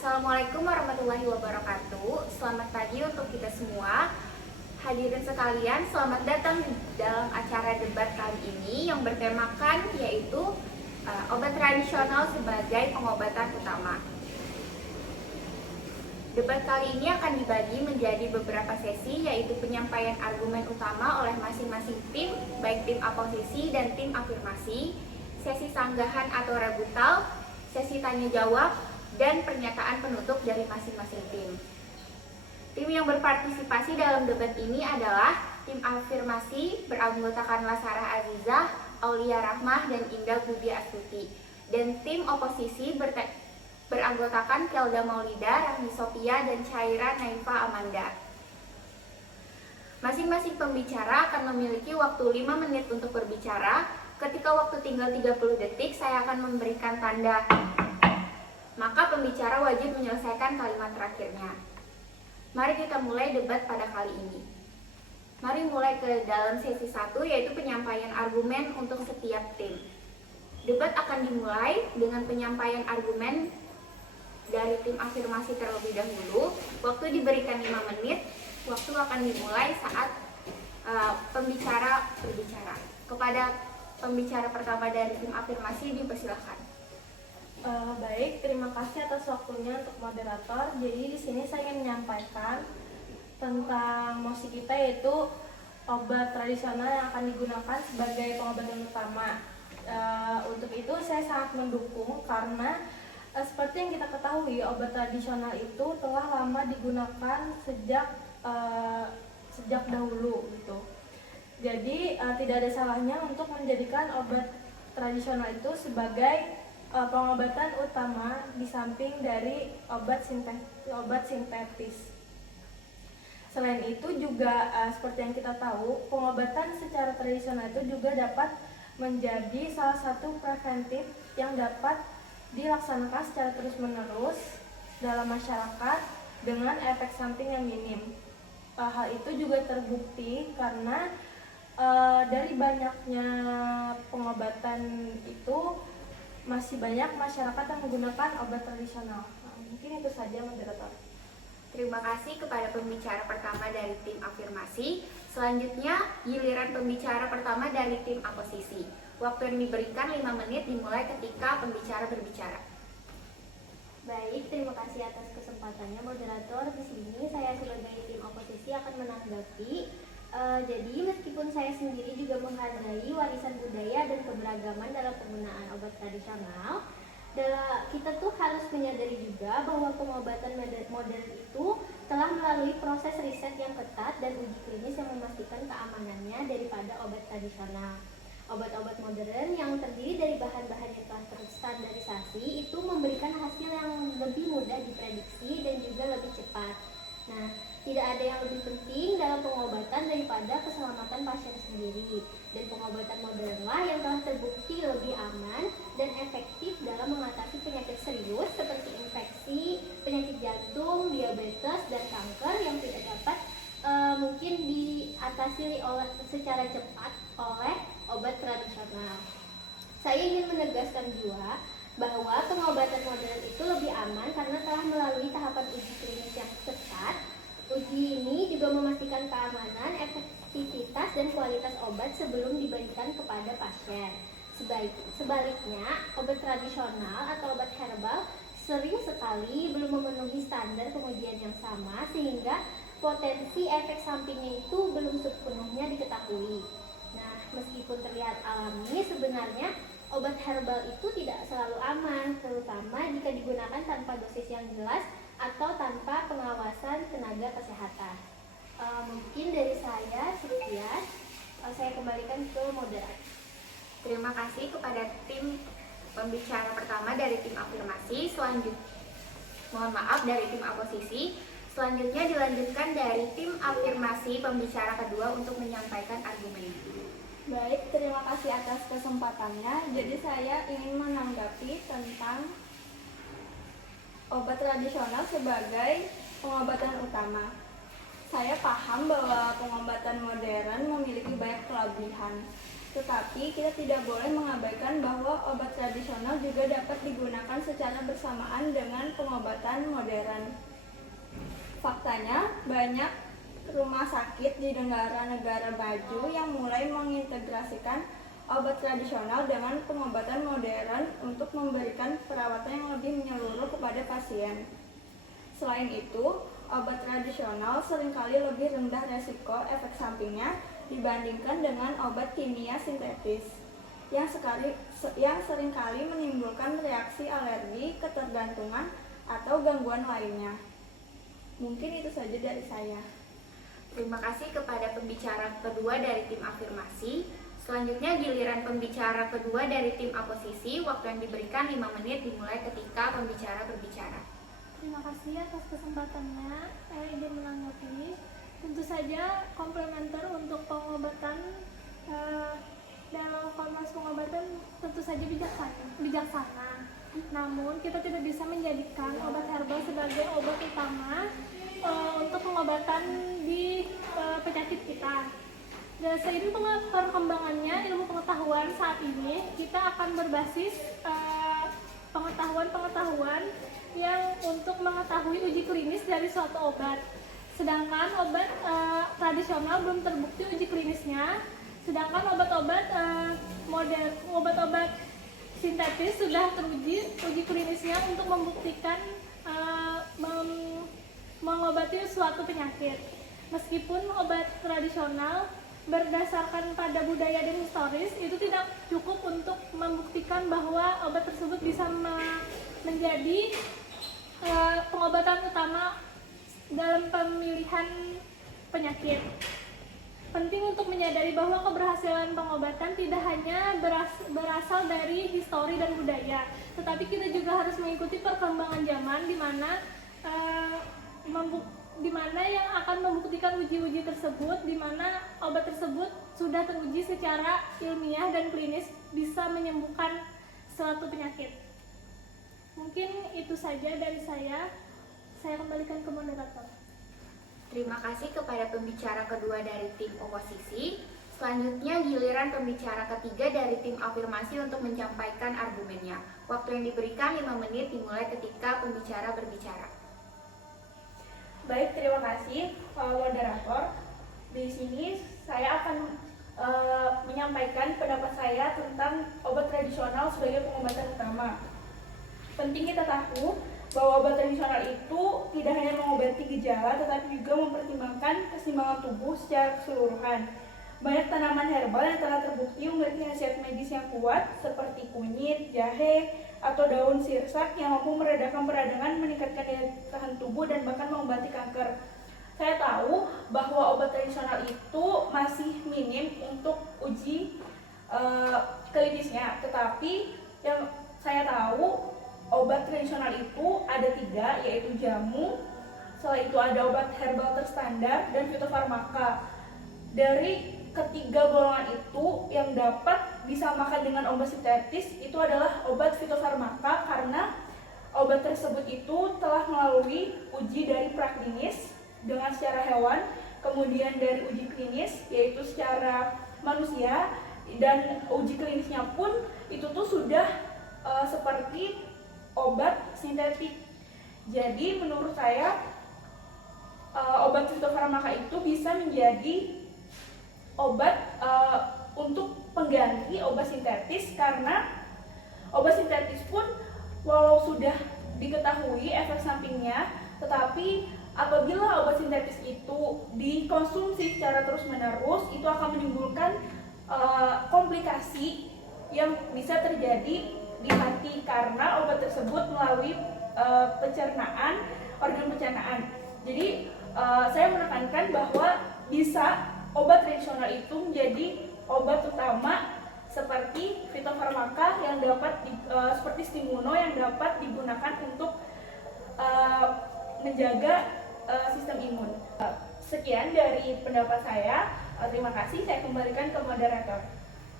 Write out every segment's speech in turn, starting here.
Assalamualaikum warahmatullahi wabarakatuh. Selamat pagi untuk kita semua. Hadirin sekalian, selamat datang dalam acara debat kali ini yang bertemakan yaitu obat tradisional sebagai pengobatan utama. Debat kali ini akan dibagi menjadi beberapa sesi, yaitu penyampaian argumen utama oleh masing-masing tim, baik tim oposisi dan tim afirmasi, sesi sanggahan atau rebutal, sesi tanya jawab, dan pernyataan penutup dari masing-masing tim. Tim yang berpartisipasi dalam debat ini adalah tim afirmasi beranggotakan Sarah Azizah, Aulia Rahmah, dan Indah Budi Astuti. Dan tim oposisi beranggotakan Kelda Maulida, Rahmi Sophia, dan Caira Naifa Amanda. Masing-masing pembicara akan memiliki waktu 5 menit untuk berbicara. Ketika waktu tinggal 30 detik, saya akan memberikan tanda. Maka pembicara wajib menyelesaikan kalimat terakhirnya. Mari kita mulai debat pada kali ini. Mari mulai ke dalam sesi 1, yaitu penyampaian argumen untuk setiap tim. Debat akan dimulai dengan penyampaian argumen dari tim afirmasi terlebih dahulu. Waktu diberikan 5 menit. Waktu akan dimulai saat pembicara berbicara. Kepada pembicara pertama dari tim afirmasi dipersilahkan. Baik, terima kasih atas waktunya untuk moderator. Jadi di sini saya ingin menyampaikan tentang mosi kita, yaitu obat tradisional yang akan digunakan sebagai pengobatan utama. Untuk itu saya sangat mendukung karena seperti yang kita ketahui, obat tradisional itu telah lama digunakan sejak dahulu gitu. Jadi tidak ada salahnya untuk menjadikan obat tradisional itu sebagai pengobatan utama di samping dari obat sintetis. Selain itu juga seperti yang kita tahu, pengobatan secara tradisional itu juga dapat menjadi salah satu preventif yang dapat dilaksanakan secara terus-menerus dalam masyarakat dengan efek samping yang minim. Hal itu juga terbukti karena dari banyaknya pengobatan itu masih banyak masyarakat yang menggunakan obat tradisional. Mungkin itu saja, moderator. Terima kasih kepada pembicara pertama dari tim afirmasi. Selanjutnya, giliran pembicara pertama dari tim oposisi. Waktu yang diberikan 5 menit dimulai ketika pembicara berbicara. Baik, terima kasih atas kesempatannya, moderator. Di sini saya sebagai tim oposisi akan menanggapi. Jadi meskipun saya sendiri juga menghargai warisan budaya dan keberagaman dalam penggunaan obat tradisional, kita tuh harus menyadari juga bahwa pengobatan modern itu telah melalui proses riset yang ketat dan uji klinis yang memastikan keamanannya daripada obat tradisional. Obat-obat modern yang terdiri dari bahan-bahan yang telah terstandarisasi itu memberikan hasil yang lebih mudah diprediksi dan juga lebih cepat. Nah, tidak ada yang lebih penting dalam pengobatan daripada keselamatan pasien sendiri. Dan pengobatan modernlah yang telah terbukti lebih aman dan efektif dalam mengatasi penyakit serius seperti infeksi, penyakit jantung, diabetes, dan kanker yang tidak dapat mungkin diatasi secara cepat oleh obat tradisional. Saya ingin menegaskan juga bahwa pengobatan modern itu lebih aman karena telah melalui tahapan uji klinis yang ketat. Uji ini juga memastikan keamanan, efektivitas, dan kualitas obat sebelum diberikan kepada pasien. Sebaliknya, obat tradisional atau obat herbal sering sekali belum memenuhi standar pengujian yang sama sehingga potensi efek sampingnya itu belum sepenuhnya diketahui. Nah, meskipun terlihat alami, sebenarnya obat herbal itu tidak selalu aman, terutama jika digunakan tanpa dosis yang jelas atau tanpa pengawasan tenaga kesehatan. Mungkin dari saya sekian. Saya kembalikan ke moderator. Terima kasih kepada tim pembicara pertama dari tim afirmasi. Mohon maaf, dari tim oposisi. Selanjutnya dilanjutkan dari tim afirmasi pembicara kedua untuk menyampaikan argumen. Baik, terima kasih atas kesempatannya. Jadi saya ingin menanggapi tentang obat tradisional sebagai pengobatan utama. Saya paham bahwa pengobatan modern memiliki banyak kelebihan. Tetapi kita tidak boleh mengabaikan bahwa obat tradisional juga dapat digunakan secara bersamaan dengan pengobatan modern. Faktanya, banyak rumah sakit di negara-negara maju yang mulai mengintegrasikan obat tradisional dengan pengobatan modern untuk memberikan perawatan yang lebih menyeluruh kepada pasien. Selain itu, obat tradisional seringkali lebih rendah resiko efek sampingnya dibandingkan dengan obat kimia sintetis yang seringkali menimbulkan reaksi alergi, ketergantungan, atau gangguan lainnya. Mungkin itu saja dari saya. Terima kasih kepada pembicara kedua dari tim afirmasi. Selanjutnya giliran pembicara kedua dari tim oposisi. Waktu yang diberikan 5 menit dimulai ketika pembicara berbicara. Terima kasih atas kesempatannya. Saya ingin menanggapi. Tentu saja komplementer untuk pengobatan dalam formasi pengobatan tentu saja bijaksana. Namun kita tidak bisa menjadikan obat herbal sebagai obat utama untuk pengobatan di penyakit kita. Dan seiring perkembangannya ilmu pengetahuan saat ini, kita akan berbasis pengetahuan yang untuk mengetahui uji klinis dari suatu obat. Sedangkan obat tradisional belum terbukti uji klinisnya, sedangkan obat-obat sintetis sudah teruji uji klinisnya untuk membuktikan mengobati suatu penyakit. Meskipun obat tradisional berdasarkan pada budaya dan historis itu tidak cukup untuk membuktikan bahwa obat tersebut bisa menjadi pengobatan utama dalam pemilihan penyakit. Penting untuk menyadari bahwa keberhasilan pengobatan tidak hanya berasal dari histori dan budaya, tetapi kita juga harus mengikuti perkembangan zaman di mana yang akan membuktikan uji-uji tersebut, di mana obat tersebut sudah teruji secara ilmiah dan klinis bisa menyembuhkan suatu penyakit. Mungkin itu saja dari saya. Saya kembalikan ke moderator. Terima kasih kepada pembicara kedua dari tim oposisi. Selanjutnya giliran pembicara ketiga dari tim afirmasi untuk menyampaikan argumennya. Waktu yang diberikan 5 menit dimulai ketika pembicara berbicara. Baik, terima kasih moderator. Di sini saya akan menyampaikan pendapat saya tentang obat tradisional sebagai pengobatan utama. Penting kita tahu bahwa obat tradisional itu tidak hanya mengobati gejala, tetapi juga mempertimbangkan keseimbangan tubuh secara keseluruhan. Banyak tanaman herbal yang telah terbukti memiliki khasiat medis yang kuat, seperti kunyit, jahe, atau daun sirsak yang mampu meredakan peradangan, meningkatkan daya tahan tubuh, dan bahkan mengobati kanker. Saya tahu bahwa obat tradisional itu masih minim untuk uji klinisnya, tetapi yang saya tahu obat tradisional itu ada 3, yaitu jamu, setelah itu ada obat herbal terstandar, dan fitofarmaka. Dari ketiga golongan itu yang dapat disamakan dengan obat sintetis itu adalah obat fitofarmaka, karena obat tersebut itu telah melalui uji dari praklinis dengan secara hewan, kemudian dari uji klinis yaitu secara manusia, dan uji klinisnya pun itu tuh sudah seperti obat sintetik. Jadi menurut saya obat fitofarmaka itu bisa menjadi obat untuk pengganti obat sintetis, karena obat sintetis pun walau sudah diketahui efek sampingnya, tetapi apabila obat sintetis itu dikonsumsi secara terus-menerus, itu akan menimbulkan komplikasi yang bisa terjadi di hati, karena obat tersebut melalui pencernaan, organ pencernaan. Jadi saya menekankan bahwa bisa obat tradisional itu menjadi obat utama seperti fitofarmaka yang dapat seperti stimuno yang dapat digunakan untuk menjaga sistem imun. Sekian dari pendapat saya. Terima kasih. Saya kembalikan ke moderator.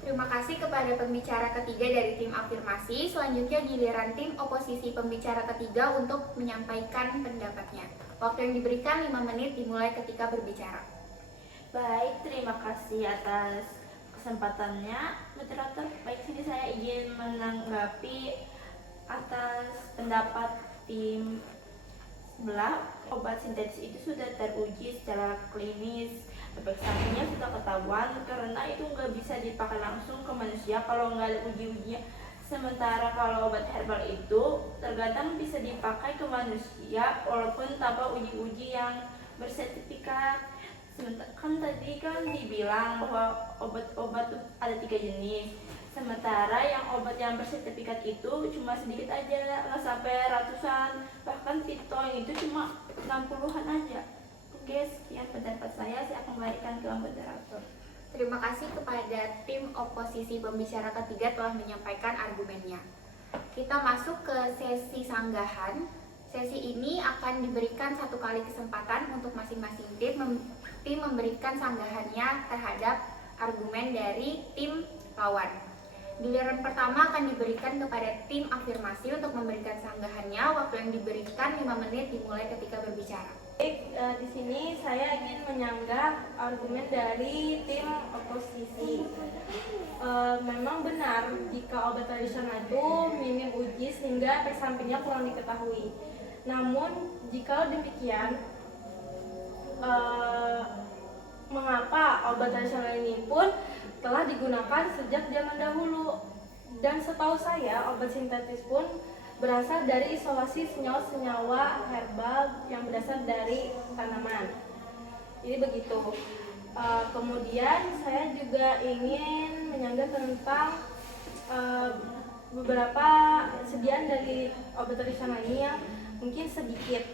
Terima kasih kepada pembicara ketiga dari tim afirmasi. Selanjutnya giliran tim oposisi pembicara ketiga untuk menyampaikan pendapatnya. Waktu yang diberikan 5 menit dimulai ketika berbicara. Baik, terima kasih atas kesempatannya, moderator. Baik, sini saya ingin menanggapi atas pendapat tim sebelah. Obat sintetis itu sudah teruji secara klinis, efek sampingnya sudah ketahuan karena itu nggak bisa dipakai langsung ke manusia kalau nggak ada uji-ujinya. Sementara kalau obat herbal itu terkadang bisa dipakai ke manusia walaupun tanpa uji-uji yang bersertifikat. Kan tadi kan dibilang bahwa obat-obat ada 3 jenis. Sementara yang obat yang bersertifikat itu cuma sedikit aja, nggak sampai ratusan. Bahkan Titoin itu cuma 60-an aja. Oke, sekian pendapat saya akan kembalikan ke moderator. Terima kasih kepada tim oposisi pembicara ketiga telah menyampaikan argumennya. Kita masuk ke sesi sanggahan. Sesi ini akan diberikan 1 kali kesempatan untuk masing-masing tim memberikan sanggahannya terhadap argumen dari tim lawan. Giliran pertama akan diberikan kepada tim afirmasi untuk memberikan sanggahannya. Waktu yang diberikan 5 menit dimulai ketika berbicara. Baik, di sini saya ingin menyanggah argumen dari tim oposisi. Memang benar jika obat tradisional itu minim uji sehingga efek sampingnya kurang diketahui. Namun jika demikian, mengapa obat tradisional ini pun telah digunakan sejak zaman dahulu? Dan setahu saya obat sintetis pun berasal dari isolasi senyawa-senyawa herbal yang berasal dari tanaman. Jadi begitu. Kemudian saya juga ingin menyanggah tentang beberapa sediaan dari obat tradisional ini yang mungkin sedikit.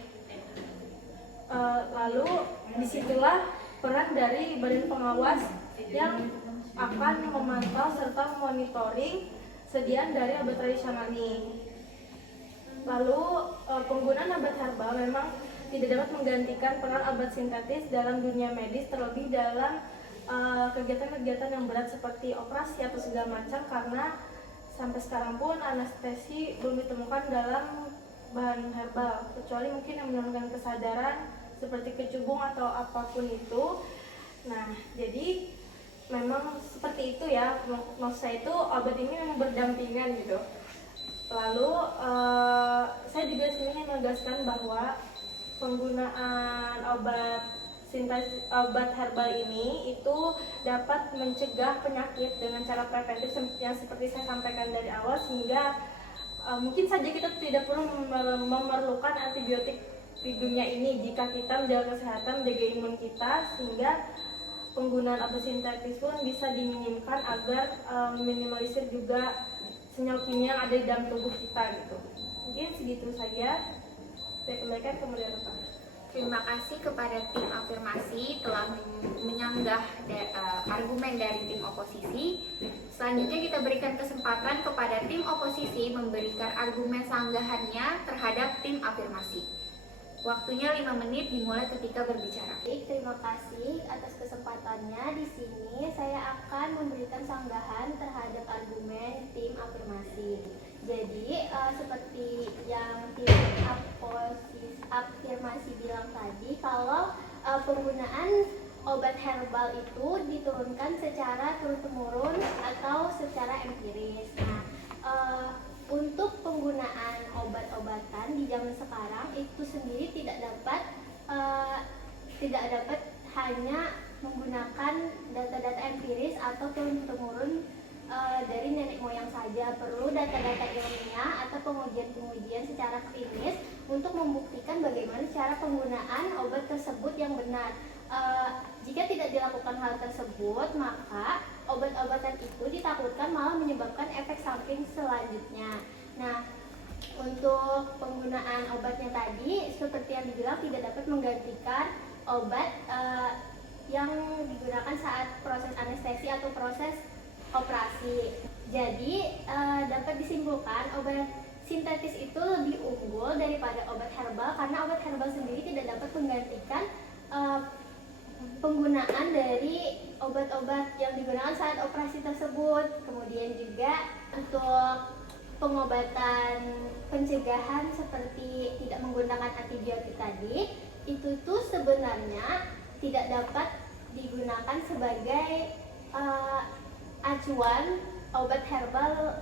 Lalu disitulah peran dari badan pengawas yang akan memantau serta monitoring sediaan dari obat tradisional ini. Lalu penggunaan obat herbal memang tidak dapat menggantikan peran obat sintetis dalam dunia medis, terlebih dalam kegiatan-kegiatan yang berat seperti operasi atau segala macam, karena sampai sekarang pun anestesi belum ditemukan dalam bahan herbal, kecuali mungkin yang menurunkan kesadaran seperti kecubung atau apapun itu. Nah, jadi memang seperti itu ya, maksud saya itu obat ini memang berdampingan gitu. Lalu saya juga ingin menegaskan bahwa penggunaan obat herbal ini itu dapat mencegah penyakit dengan cara preventif yang seperti saya sampaikan dari awal, sehingga mungkin saja kita tidak perlu memerlukan antibiotik di dunia ini jika kita menjaga kesehatan, menjaga imun kita, sehingga penggunaan obat sintetis pun bisa diminimkan agar minimalisir juga senyawa kimia yang ada di dalam tubuh kita gitu. Mungkin segitu saja. Saya kembalikan ke moderator. Terima kasih kepada tim afirmasi telah menyanggah argumen dari tim oposisi. Selanjutnya kita berikan kesempatan kepada tim oposisi memberikan argumen sanggahannya terhadap tim afirmasi. Waktunya 5 menit dimulai ketika berbicara. Baik, terima kasih atas kesempatannya. Di sini saya akan memberikan sanggahan terhadap argumen tim afirmasi. Jadi seperti yang tim afirmasi bilang tadi, kalau penggunaan obat herbal itu diturunkan secara turun-temurun atau secara empiris. Nah, untuk penggunaan obat-obatan di zaman sekarang itu sendiri tidak dapat hanya menggunakan data-data empiris atau turun-temurun dari nenek moyang saja. Perlu data-data ilmiah atau pengujian-pengujian secara klinis untuk membuktikan bagaimana cara penggunaan obat tersebut yang benar. Jika tidak dilakukan hal tersebut, maka obat-obatan itu ditakutkan malah menyebabkan efek samping selanjutnya. Nah, untuk penggunaan obatnya tadi, seperti yang dibilang, tidak dapat menggantikan obat yang digunakan saat proses anestesi atau proses operasi. Jadi, dapat disimpulkan obat sintetis itu lebih unggul daripada obat herbal, karena obat herbal sendiri tidak dapat menggantikan penggunaan dari obat-obat yang digunakan saat operasi tersebut. Kemudian juga untuk pengobatan pencegahan seperti tidak menggunakan antibiotik tadi, itu tuh sebenarnya tidak dapat digunakan sebagai acuan obat herbal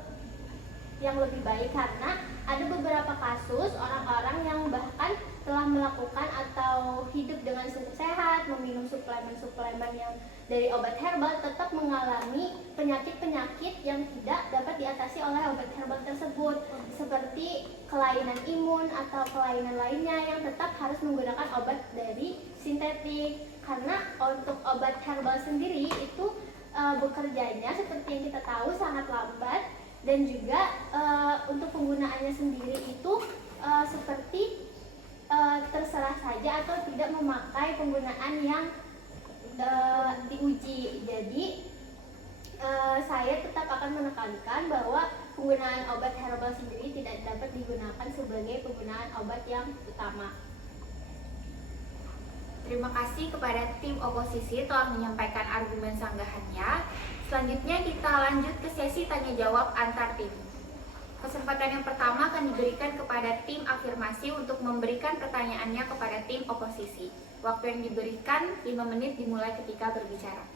yang lebih baik, karena ada beberapa kasus orang-orang yang bahkan telah melakukan atau hidup dengan sehat, meminum suplemen-suplemen yang dari obat herbal, tetap mengalami penyakit-penyakit yang tidak dapat diatasi oleh obat herbal tersebut, seperti kelainan imun atau kelainan lainnya yang tetap harus menggunakan obat dari sintetik. Karena untuk obat herbal sendiri itu bekerjanya seperti yang kita tahu sangat lambat, dan juga untuk penggunaannya sendiri itu seperti terserah saja atau tidak memakai penggunaan yang diuji. Jadi saya tetap akan menekankan bahwa penggunaan obat herbal sendiri tidak dapat digunakan sebagai penggunaan obat yang utama. Terima kasih kepada tim oposisi telah menyampaikan argumen sanggahannya. Selanjutnya kita lanjut ke sesi tanya jawab antar tim. Kesempatan yang pertama akan diberikan kepada tim afirmasi untuk memberikan pertanyaannya kepada tim oposisi. Waktu yang diberikan 5 menit dimulai ketika berbicara.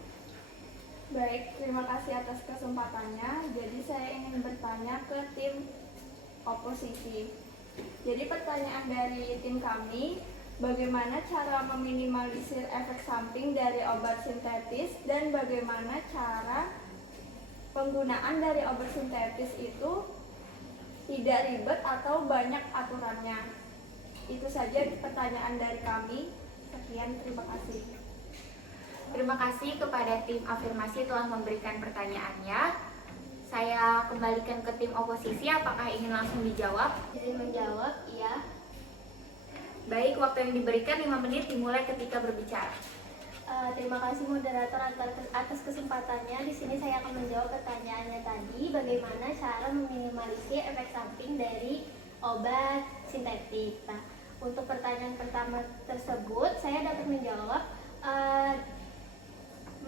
Baik, terima kasih atas kesempatannya. Jadi saya ingin bertanya ke tim oposisi. Jadi pertanyaan dari tim kami, bagaimana cara meminimalisir efek samping dari obat sintetis dan bagaimana cara penggunaan dari obat sintetis itu tidak ribet atau banyak aturannya. Itu saja pertanyaan dari kami. Sekian, terima kasih. Terima kasih kepada tim afirmasi telah memberikan pertanyaannya. Saya kembalikan ke tim oposisi, apakah ingin langsung dijawab? Izin menjawab, iya. Baik, waktu yang diberikan 5 menit dimulai ketika berbicara. Terima kasih moderator atas kesempatannya. Di sini saya akan menjawab pertanyaannya tadi, bagaimana cara meminimalisir efek samping dari obat sintetik. Nah, untuk pertanyaan pertama tersebut, saya dapat menjawab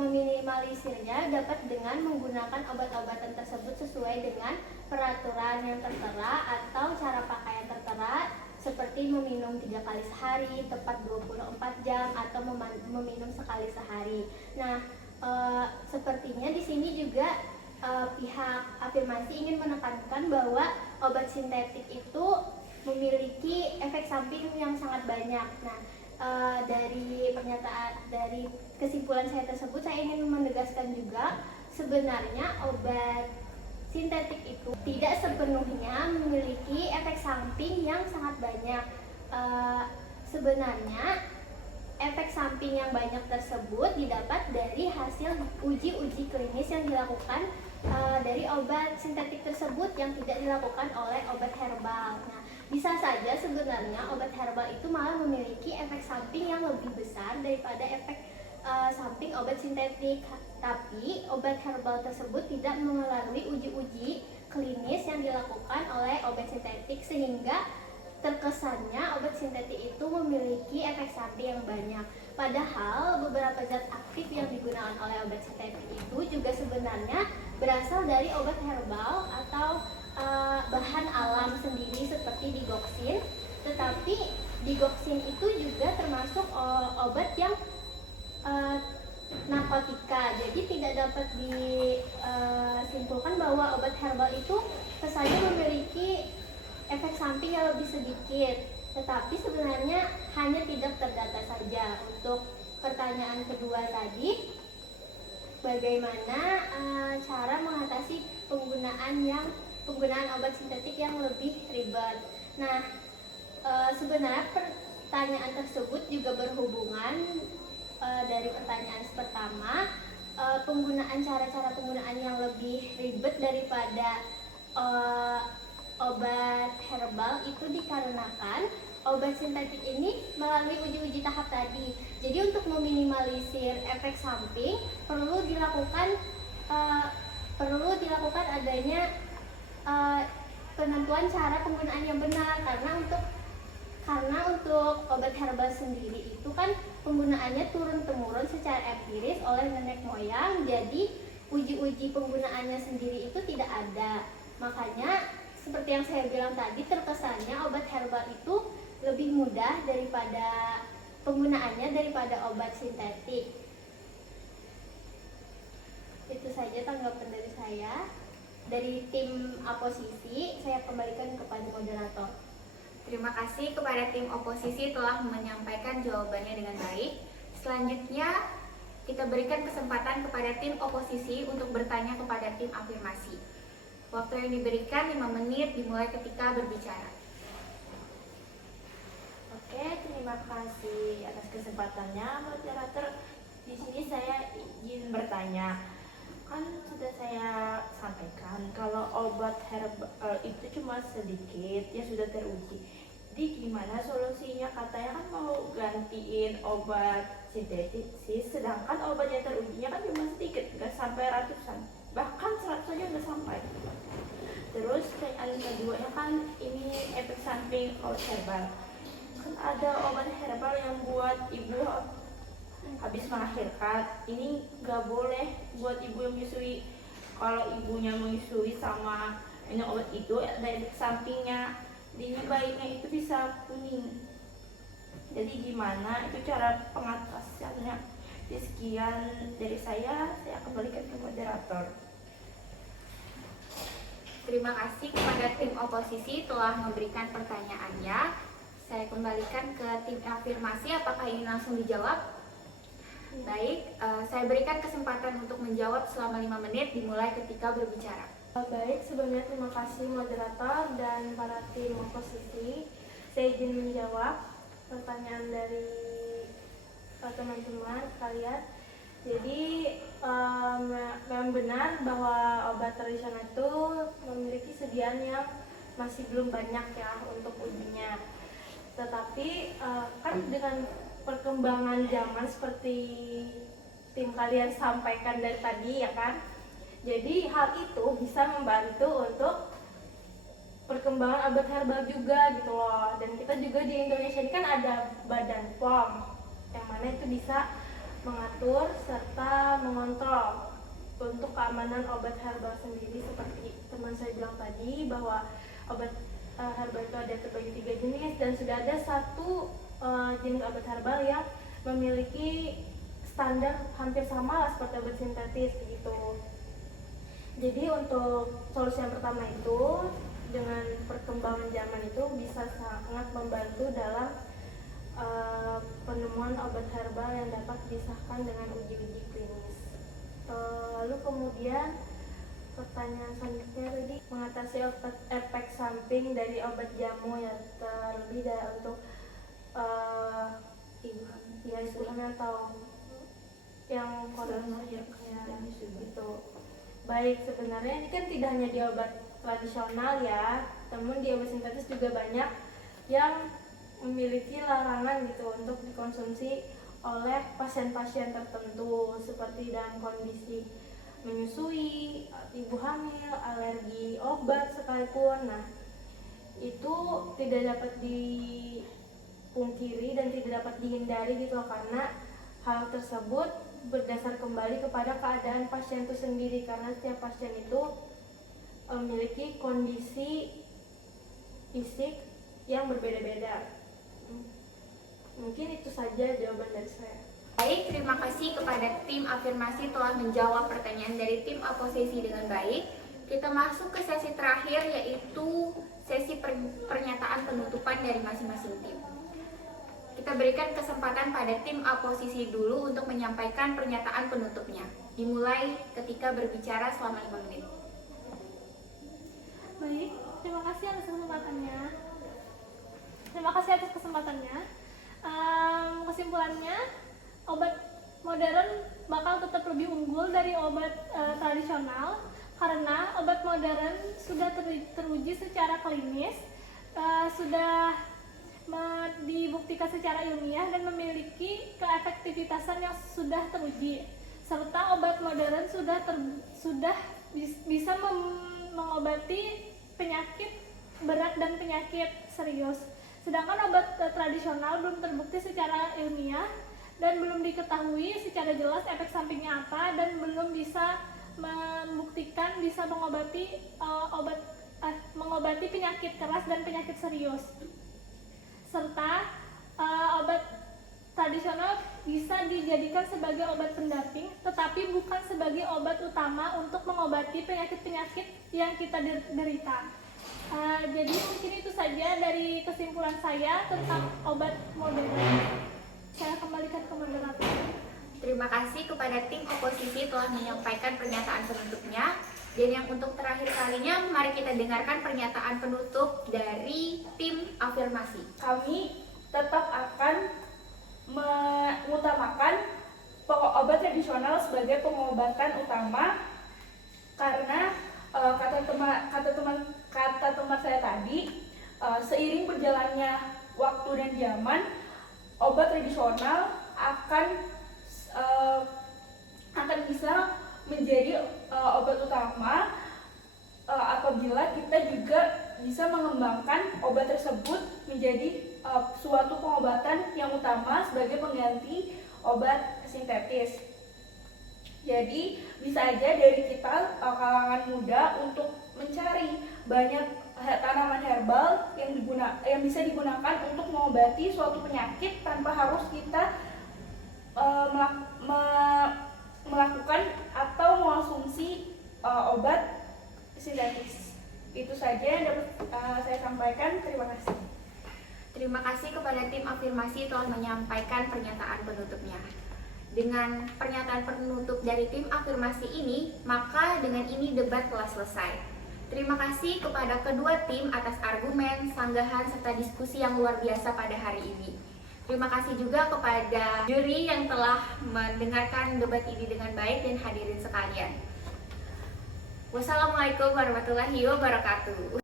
meminimalisirnya dapat dengan menggunakan obat-obatan tersebut sesuai dengan peraturan yang tertera atau cara pakai yang tertera, seperti meminum 3 kali sehari, tepat 24 jam, atau meminum sekali sehari. Nah, sepertinya di sini juga pihak afirmasi ingin menekankan bahwa obat sintetik itu memiliki efek samping yang sangat banyak. Nah, dari kesimpulan saya tersebut, saya ingin menegaskan juga sebenarnya obat sintetik itu tidak sepenuhnya memiliki efek samping yang sangat banyak. Sebenarnya efek samping yang banyak tersebut didapat dari hasil uji-uji klinis yang dilakukan dari obat sintetik tersebut yang tidak dilakukan oleh obat herbal. Nah, bisa saja sebenarnya obat herbal itu malah memiliki efek samping yang lebih besar daripada efek samping obat sintetik. Tapi obat herbal tersebut tidak melalui uji-uji klinis yang dilakukan oleh obat sintetik, sehingga terkesannya obat sintetik itu memiliki efek samping yang banyak. Padahal beberapa zat aktif yang digunakan oleh obat sintetik itu juga sebenarnya berasal dari obat herbal atau bahan alam sendiri seperti digoxin. Tetapi digoxin itu juga termasuk obat yang narkotika, jadi tidak dapat disimpulkan bahwa obat herbal itu kesannya memiliki efek samping yang lebih sedikit, tetapi sebenarnya hanya tidak terdata saja. Untuk pertanyaan kedua tadi, bagaimana cara mengatasi penggunaan obat sintetik yang lebih ribet. Nah, sebenarnya pertanyaan tersebut juga berhubungan dari pertanyaan pertama, cara-cara penggunaan yang lebih ribet daripada obat herbal itu dikarenakan obat sintetik ini melalui uji-uji tahap tadi. Jadi untuk meminimalisir efek samping perlu dilakukan adanya penentuan cara penggunaan yang benar, karena untuk obat herbal sendiri itu kan penggunaannya turun-temurun secara empiris oleh nenek moyang, jadi uji-uji penggunaannya sendiri itu tidak ada. Makanya seperti yang saya bilang tadi, terkesannya obat herbal itu lebih mudah daripada penggunaannya daripada obat sintetik. Itu saja tanggapan dari saya. Dari tim oposisi, saya kembalikan kepada moderator. Terima kasih kepada tim oposisi telah menyampaikan jawabannya dengan baik. Selanjutnya, kita berikan kesempatan kepada tim oposisi untuk bertanya kepada tim afirmasi. Waktu yang diberikan 5 menit dimulai ketika berbicara. Oke, terima kasih atas kesempatannya, moderator. Di sini saya izin bertanya. Kan sudah saya sampaikan kalau obat herbal itu cuma sedikit yang sudah teruji. Jadi gimana solusinya? Katanya kan mau gantiin obat sintetis, sedangkan obat yang terujinya kan cuma sedikit, nggak sampai ratusan, bahkan 100 aja nggak sampai. Terus pertanyaan keduanya kan ini efek samping obat herbal. Kan ada obat herbal yang buat ibu habis melahirkan, ini nggak boleh buat ibu yang menyusui. Kalau ibunya menyusui sama minum obat itu ada efek sampingnya, jadinya bayinya itu bisa kuning. Jadi gimana itu cara pengatasannya? Sekian dari saya kembalikan ke moderator. Terima kasih kepada tim oposisi telah memberikan pertanyaannya. Saya kembalikan ke tim afirmasi, apakah ini langsung dijawab? Baik, saya berikan kesempatan untuk menjawab selama 5 menit dimulai ketika berbicara. Baik, sebelumnya terima kasih moderator dan para tim oposisi. Saya izin menjawab pertanyaan dari teman-teman sekalian. Jadi memang benar bahwa obat tradisional itu memiliki sediaan yang masih belum banyak ya untuk ujinya. Tetapi kan dengan perkembangan zaman seperti tim kalian sampaikan dari tadi ya kan, jadi hal itu bisa membantu untuk perkembangan obat herbal juga gitu loh. Dan kita juga di Indonesia ini kan ada Badan POM yang mana itu bisa mengatur serta mengontrol untuk keamanan obat herbal sendiri. Seperti teman saya bilang tadi bahwa obat herbal itu ada terbagi 3 jenis dan sudah ada satu jenis obat herbal yang memiliki standar hampir sama lah seperti obat sintetis begitu. Jadi untuk solusi yang pertama itu dengan perkembangan zaman itu bisa sangat membantu dalam penemuan obat herbal yang dapat disahkan dengan uji-uji klinis. Lalu kemudian pertanyaan selanjutnya tadi mengatasi efek samping dari obat jamu yang terlebih untuk ibu hamil atau yang kondisi gitu. Baik, sebenarnya ini kan tidak hanya di obat tradisional ya, namun di obat sintetis juga banyak yang memiliki larangan gitu untuk dikonsumsi oleh pasien-pasien tertentu seperti dalam kondisi menyusui, ibu hamil, alergi obat sekalipun. Nah, itu tidak dapat dipungkiri dan tidak dapat dihindari gitu loh, karena hal tersebut berdasar kembali kepada keadaan pasien itu sendiri, karena setiap pasien itu memiliki kondisi fisik yang berbeda-beda. Mungkin itu saja jawaban dari saya. Baik, terima kasih kepada tim afirmasi telah menjawab pertanyaan dari tim oposisi dengan baik. Kita masuk ke sesi terakhir, yaitu sesi pernyataan penutupan dari masing-masing tim. Kita berikan kesempatan pada tim oposisi dulu untuk menyampaikan pernyataan penutupnya. Dimulai ketika berbicara selama 5 menit. Baik, terima kasih atas kesempatannya. Kesimpulannya, obat modern bakal tetap lebih unggul dari obat tradisional karena obat modern sudah teruji secara klinis, sudah dibuktikan secara ilmiah dan memiliki keefektivitasan yang sudah teruji, serta obat modern sudah bisa mengobati penyakit berat dan penyakit serius. Sedangkan obat tradisional belum terbukti secara ilmiah dan belum diketahui secara jelas efek sampingnya apa, dan belum bisa membuktikan bisa mengobati penyakit keras dan penyakit serius. Serta obat tradisional bisa bisa dijadikan sebagai obat pendamping, tetapi bukan sebagai obat utama untuk mengobati penyakit-penyakit yang kita derita. Jadi mungkin itu saja dari kesimpulan saya tentang obat modern. Saya kembalikan ke moderator. Terima kasih kepada tim oposisi telah menyampaikan pernyataan penutupnya. Dan yang untuk terakhir kalinya, mari kita dengarkan pernyataan penutup dari tim afirmasi. Kami tetap akan mengutamakan obat tradisional sebagai pengobatan utama karena kata teman saya tadi, seiring berjalannya waktu dan zaman, obat tradisional akan bisa menjadi obat utama apabila kita juga bisa mengembangkan obat tersebut menjadi suatu pengobatan yang utama sebagai pengganti obat sintetis. Jadi bisa aja dari kita kalangan muda untuk mencari banyak tanaman herbal yang bisa digunakan untuk mengobati suatu penyakit tanpa harus kita melakukan atau mengonsumsi obat sintetis. Itu saja yang dapat saya sampaikan. Terima kasih. Terima kasih kepada tim afirmasi telah menyampaikan pernyataan penutupnya. Dengan pernyataan penutup dari tim afirmasi ini, maka dengan ini debat telah selesai. Terima kasih kepada kedua tim atas argumen, sanggahan, serta diskusi yang luar biasa pada hari ini. Terima kasih juga kepada juri yang telah mendengarkan debat ini dengan baik dan hadirin sekalian. Wassalamualaikum warahmatullahi wabarakatuh.